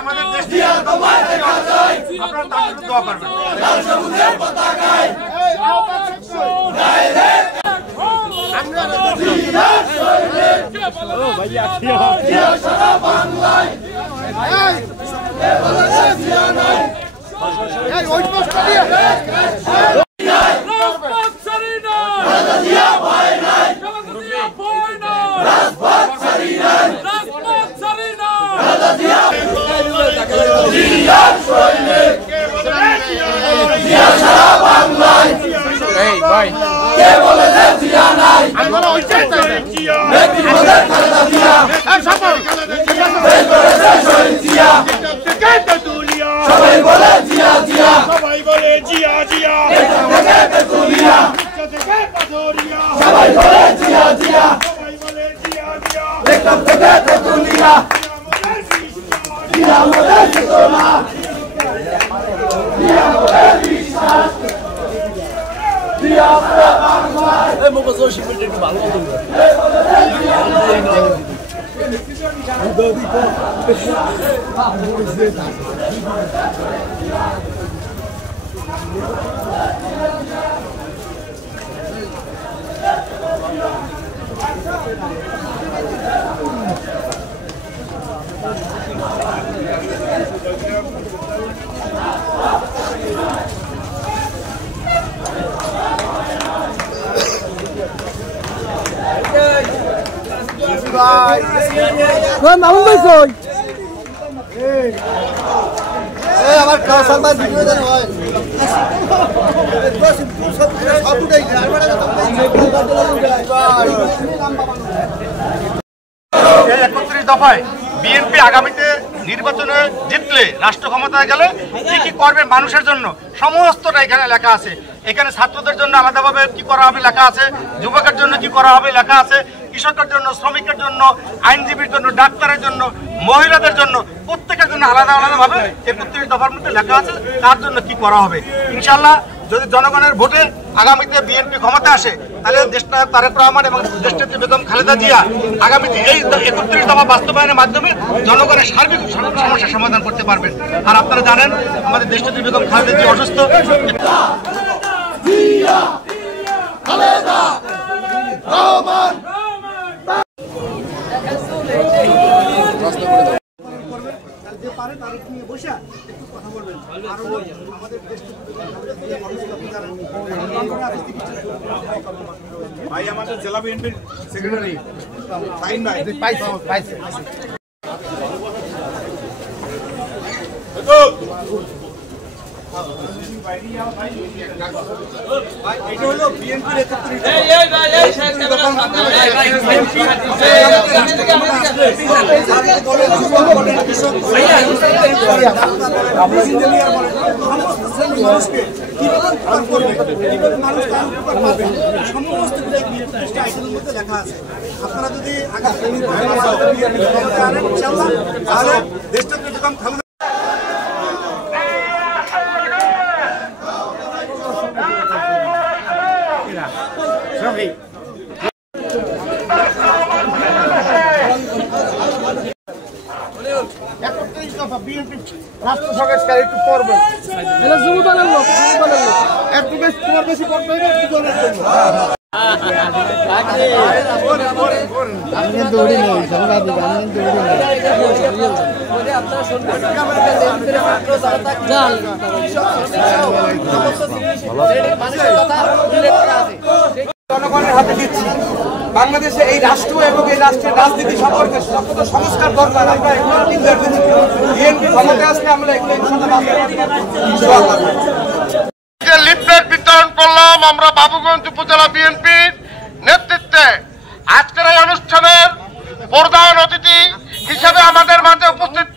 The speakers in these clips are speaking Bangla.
আমাদের দেশ আপনারা দোয়া করবেন। মামু ভাই কই এই আমার কাসার ভাই ভিডিও দেন হয় সব উঠাই এই 31 দফায় বিএনপি আগামীতে নির্বাচনে জিতলে রাষ্ট্র ক্ষমতায় গেলে কি কি করবে মানুষের জন্য সমস্তটা এখানে লেখা আছে। এখানে ছাত্রদের জন্য আলাদাভাবে কি করা হবে লেখা আছে, যুবকের জন্য কি করা হবে লেখা আছে, কৃষকের জন্য, শ্রমিকের জন্য, আইনজীবীর জন্য, ডাক্তারের জন্য, মহিলাদের জন্য, প্রত্যেকের জন্য আলাদা আলাদাভাবে 31 দফার মধ্যে লেখা আছে তার জন্য কি করা হবে। ইনশাআল্লাহ যদি জনগণের ভোটে আগামীতে বিএনপি ক্ষমতা আসে তাহলে দেশনায়ক তারেক রহমান এবং দেশনেত্রী বেগম খালেদা জিয়া আগামীতে এই 31 দফা বাস্তবায়নের মাধ্যমে জনগণের সার্বিক সমস্যার সমাধান করতে পারবেন। আর আপনারা জানেন আমাদের দেশনেত্রী বেগম খালেদা জিয়া অসুস্থ। ভাই আমাদের জেলা বিএনপির সেক্রেটারি ফাইন ভাই পাইছে এটা হলো বিএনপির 31 লেখা আছে। আপনারা যদি দেশটা বেগম খালেদা রাষ্ট্র সংস্কার একটু করবেন, একটু বেশি করতে হবে একটু জনের জন্য। আমি কিন্তু উড়ি নেই সাংবাদিক, আমি কিন্তু জনগণের হাতে দিচ্ছি। বাংলাদেশে এই রাষ্ট্র এবং এই রাষ্ট্রের রাজনীতি সম্পর্কে যত সংস্কার দরকার আমরা এগুলো বিএনপি ক্ষমতায় আসলে আমরা এগুলো লিফলেট বিতরণ করলাম আমরা বাবুগঞ্জ উপজেলা বিএনপির নেতৃত্বে। আজকের এই অনুষ্ঠানের প্রধান অতিথি হিসেবে আমাদের মাঝে উপস্থিত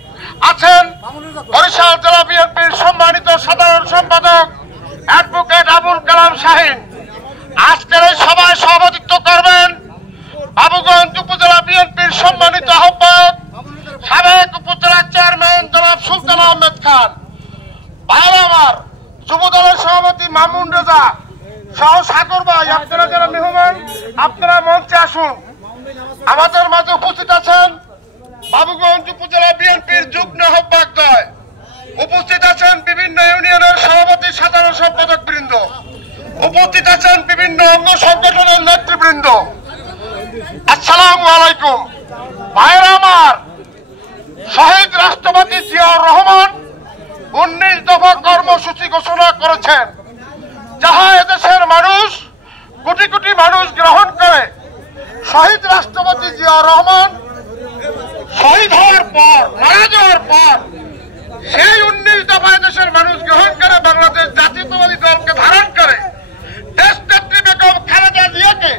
আছেন বরিশাল জেলা বিএনপির সম্মানিত সাধারণ সম্পাদক অ্যাডভোকেট আবুল কালাম শাহীন। আজকের এই সভায় সভাপতিত্ব করবেন বাবুগঞ্জ উপজেলা বিএনপির সম্মানিত আহ্বায়ক সাবেক উপজেলা চেয়ারম্যান জনাব সুলতান আহমেদ খান। ভাইরা আমার, যুবদলের সভাপতি মামুন রেজা সহ সাগর ভাই, আপনারা যারা মেহমান আপনারা মঞ্চে আসুন। আমাদের মাঝে উপস্থিত আছেন বাবুগঞ্জ উপজেলা বিএনপির যুগ্ম আহ্বায়ক ঘোষণা করেছেন, যাহা এদেশের মানুষ কোটি কোটি মানুষ গ্রহণ করে। শহীদ রাষ্ট্রপতি জিয়া রহমান শহীদ হওয়ার পর, মারা যাওয়ার পর সেই 19 দফায় দেশের মানুষ গ্রহণ করে বাংলাদেশ জাতীয়তাবাদী দলকে ধারণ করে দেশনেত্রী বেগম খালেদা জিয়াকে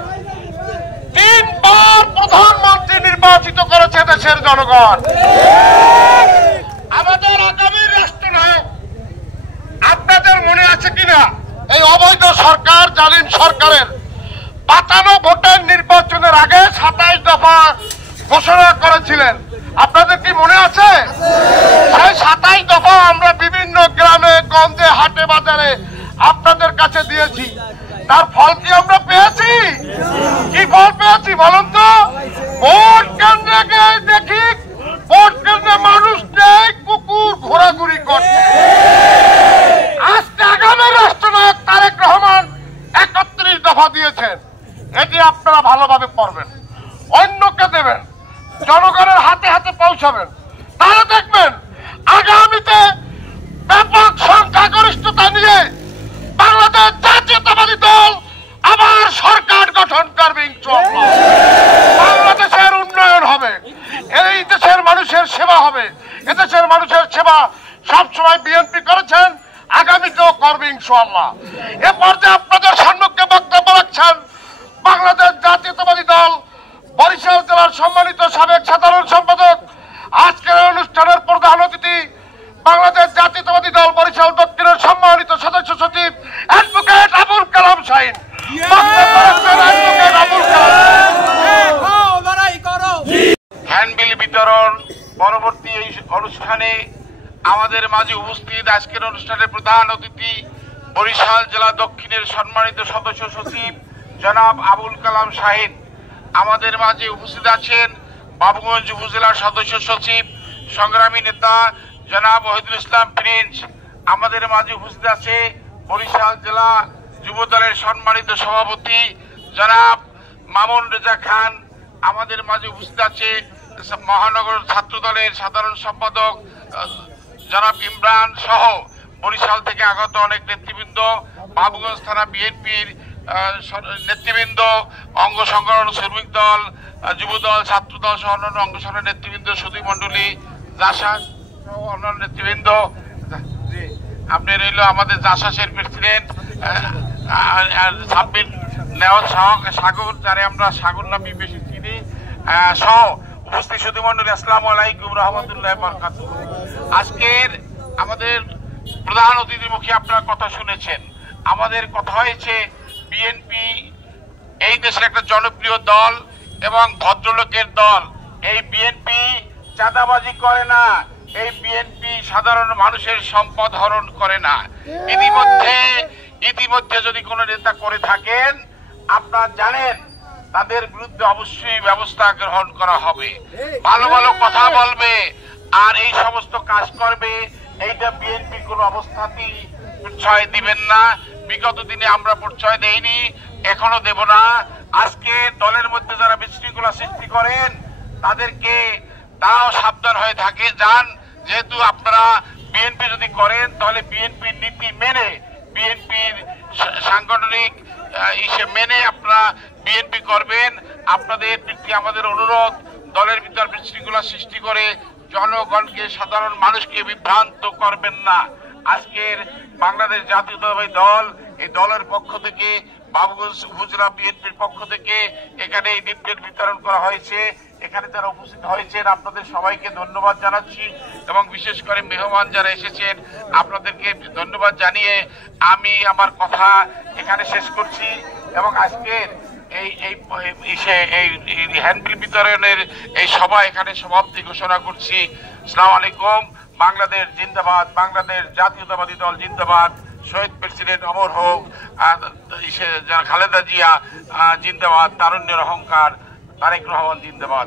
3 বার প্রধানমন্ত্রী নির্বাচিত করেছে দেশের জনগণ। আমাদের আগামী রাষ্ট্রনায়ক, আপনাদের মনে আছে কিনা এই অবৈধ সরকার, জালিম সরকারের ৫৫ ভোটের নির্বাচনের আগে ২৭ দফা ঘোষণা করেছিলেন? আপনাদের কি মনে আছে? সেই ২৭ দফা আমরা বিভিন্ন গ্রামে গঞ্জে হাটে বাজারে আপনাদের কাছে দিয়েছি। তার ফল কি আমরা পেয়েছি? কি ফল পেয়েছি বলুন তো? ভোট কেন্দ্রে গিয়ে দেখি ভোট কেন্দ্রে মানুষ নেই, কুকুর ঘোরাঘুরি করছে। আজকে আগামী রাষ্ট্রনায়ক তারেক রহমান ৩১ দফা দিয়েছেন, এটি আপনারা ভালোভাবে পড়বেন, অন্যকে দেবেন, জনগণের হাতে হাতে পৌঁছাবেন। তাহলে দেখবেন আগামীতে ব্যাপক সংখ্যাগরিষ্ঠতা নিয়ে বাংলাদেশ জাতীয়তাবাদী দল আবার সরকার গঠন করবে ইনশাআল্লাহ। বাংলাদেশের উন্নয়ন হবে, এই দেশের মানুষের সেবা হবে। এদেশের মানুষের সেবা সবসময় বিএনপি করেছেন, আগামীতেও করবে ইনশাআল্লাহ। এ পর্যায়ে আপনাদের সম্মুখে বক্তব্য রাখছেন বাংলাদেশ জাতীয়তাবাদী দল বরিশাল জেলার সম্মানিত সাবেক সাধারণ সম্পাদক, আজকের অনুষ্ঠানের প্রধান অতিথি বাংলাদেশ জাতীয়তাবাদী দল বরিশাল দক্ষিণের সম্মানিত সদস্য সচিব অ্যাডভোকেট আবুল কালাম শাহীন। হ্যান্ডবিল বিতরণ পরবর্তী এই অনুষ্ঠানে আমাদের মাঝে উপস্থিত আজকের অনুষ্ঠানের প্রধান অতিথি বরিশাল জেলা দক্ষিণের সম্মানিত সদস্য সচিব জনাব আবুল কালাম শাহীন। আমাদের মাঝে উপস্থিত আছেন বাবুগঞ্জ উপজেলার সদস্য সচিব সংগ্রামী নেতা জনাব ওহিদুল ইসলাম প্রিন্স। আমাদের মাঝে উপস্থিত আছে বরিশাল জেলা যুব দলের সম্মানিত সভাপতি জনাব মামুন রেজা খান। আমাদের মাঝে উপস্থিত আছে মহানগর ছাত্র দলের সাধারণ সম্পাদক জনাব ইমরান সহ বরিশাল থেকে আগত অনেক নেতৃবৃন্দ, বাবুগঞ্জ থানা বিএনপির নেতৃবৃন্দ, অঙ্গ সংগঠন শ্রমিক দল, যুব দল, ছাত্র দল সহ অন্যান্য অঙ্গ সংগঠনের নেতৃবৃন্দ, সুধী মন্ডলী, জাসাস সহ অন্যান্য নেতৃবৃন্দ। আপনি রইল আমাদের জাসাসের প্রেসিডেন্ট সাব্বির নেওয়াজ সাগর, যারে আমরা সাগর নামে বেশি চিনি, সহ উপস্থিত সুধী মন্ডলী, আসসালামু আলাইকুম রহমতুল্লাহ বারাকাতুহু। আজকের আমাদের প্রধান অতিথির মুখে আপনারা কথা শুনেছেন। আমাদের কথা হয়েছে বিএনপি এই দেশের একটা জনপ্রিয় দল এবং ভদ্রলোকের দল। এই বিএনপি চাঁদাবাজি করে না, এই বিএনপি সাধারণ মানুষের সম্পদ হরণ করে না। ইতিমধ্যে যদি কোনো নেতা করে থাকেন আপনারা জানেন তাদের বিরুদ্ধে অবশ্যই ব্যবস্থা গ্রহণ করা হবে, ভালো ভালো কথা বলবে আর এই সমস্ত কাজ করবে। এইটা বিএনপি কোনো অবস্থাতেই প্রশ্রয় দিবেন না। বিগত দিনে আমরা প্রশ্রয় দেইনি, এখনো দেব না। আজকে দলের মধ্যে যারা বিশৃঙ্খলা সৃষ্টি করেন তারাও সাবধান হয়ে থাকে যান। যেহেতু আপনারা বিএনপি যদি করেন তাহলে বিএনপির নীতি মেনে, বিএনপির সাংগঠনিক হিসেবে মেনে আপনারা বিএনপি করবেন। আপনাদের প্রতি আমাদের অনুরোধ, দলের ভিতর বিশৃঙ্খলা সৃষ্টি করে জনগণকে, সাধারণ মানুষকে বিভ্রান্ত করবেন না। আজকের বাংলাদেশ জাতীয়তাবাদী দল, এই দলের পক্ষ থেকে বাবুগঞ্জ উপজেলা বিএনপির পক্ষ থেকে এখানে এই লিফলেট বিতরণ করা হয়েছে। এখানে যারা উপস্থিত হয়েছেন আপনাদের সবাইকে ধন্যবাদ জানাচ্ছি এবং বিশেষ করে মেহমান যারা এসেছেন আপনাদেরকে ধন্যবাদ জানিয়ে আমি আমার কথা এখানে শেষ করছি এবং আজকের এই হ্যান্ডবিল বিতরণের এই সভা এখানে সমাপ্তি ঘোষণা করছি। আসসালামু আলাইকুম। বাংলাদেশ জিন্দাবাদ, বাংলাদেশ জাতীয়তাবাদী দল জিন্দাবাদ, শহীদ প্রেসিডেন্ট অমর হোক, খালেদা জিয়া জিন্দাবাদ, তারুণ্যের অহংকার তারেক রহমান জিন্দাবাদ।